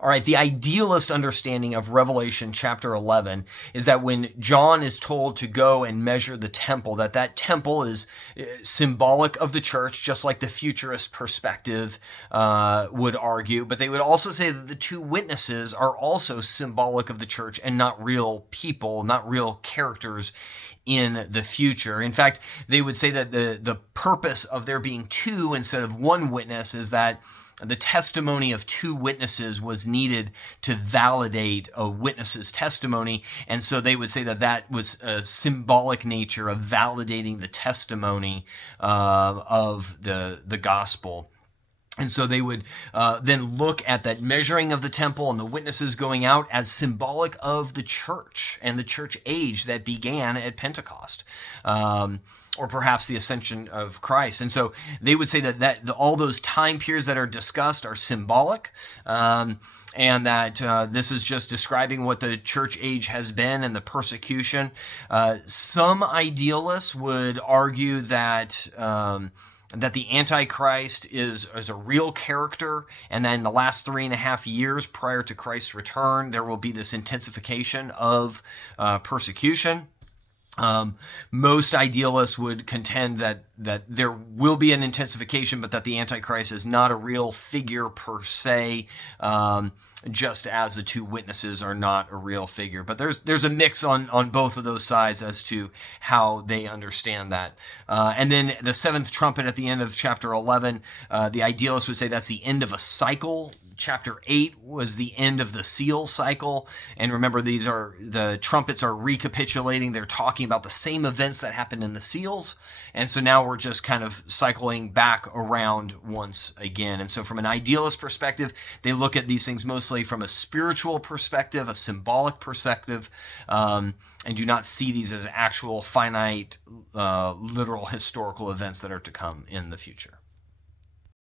All right, the idealist understanding of Revelation chapter 11 is that when John is told to go and measure the temple, that temple is symbolic of the church, just like the futurist perspective would argue. But they would also say that the two witnesses are also symbolic of the church and not real people, not real characters in the future. In fact, they would say that the purpose of there being two instead of one witness is that the testimony of two witnesses was needed to validate a witness's testimony. And so they would say that was a symbolic nature of validating the testimony of the gospel. And so they would then look at that measuring of the temple and the witnesses going out as symbolic of the church and the church age that began at Pentecost. Or perhaps the ascension of Christ. And so they would say that all those time periods that are discussed are symbolic, and that this is just describing what the church age has been and the persecution. Some idealists would argue that the Antichrist is a real character, and then in the last 3.5 years prior to Christ's return, there will be this intensification of persecution. Most idealists would contend that there will be an intensification, but that the Antichrist is not a real figure per se, just as the two witnesses are not a real figure. But there's a mix on both of those sides as to how they understand that. And then the seventh trumpet at the end of chapter 11, the idealists would say that's the end of a cycle. Chapter 8 was the end of the seal cycle. And remember, the trumpets are recapitulating. They're talking about the same events that happened in the seals. And so now we're just kind of cycling back around once again. And so from an idealist perspective, they look at these things mostly from a spiritual perspective, a symbolic perspective, and do not see these as actual finite, literal historical events that are to come in the future.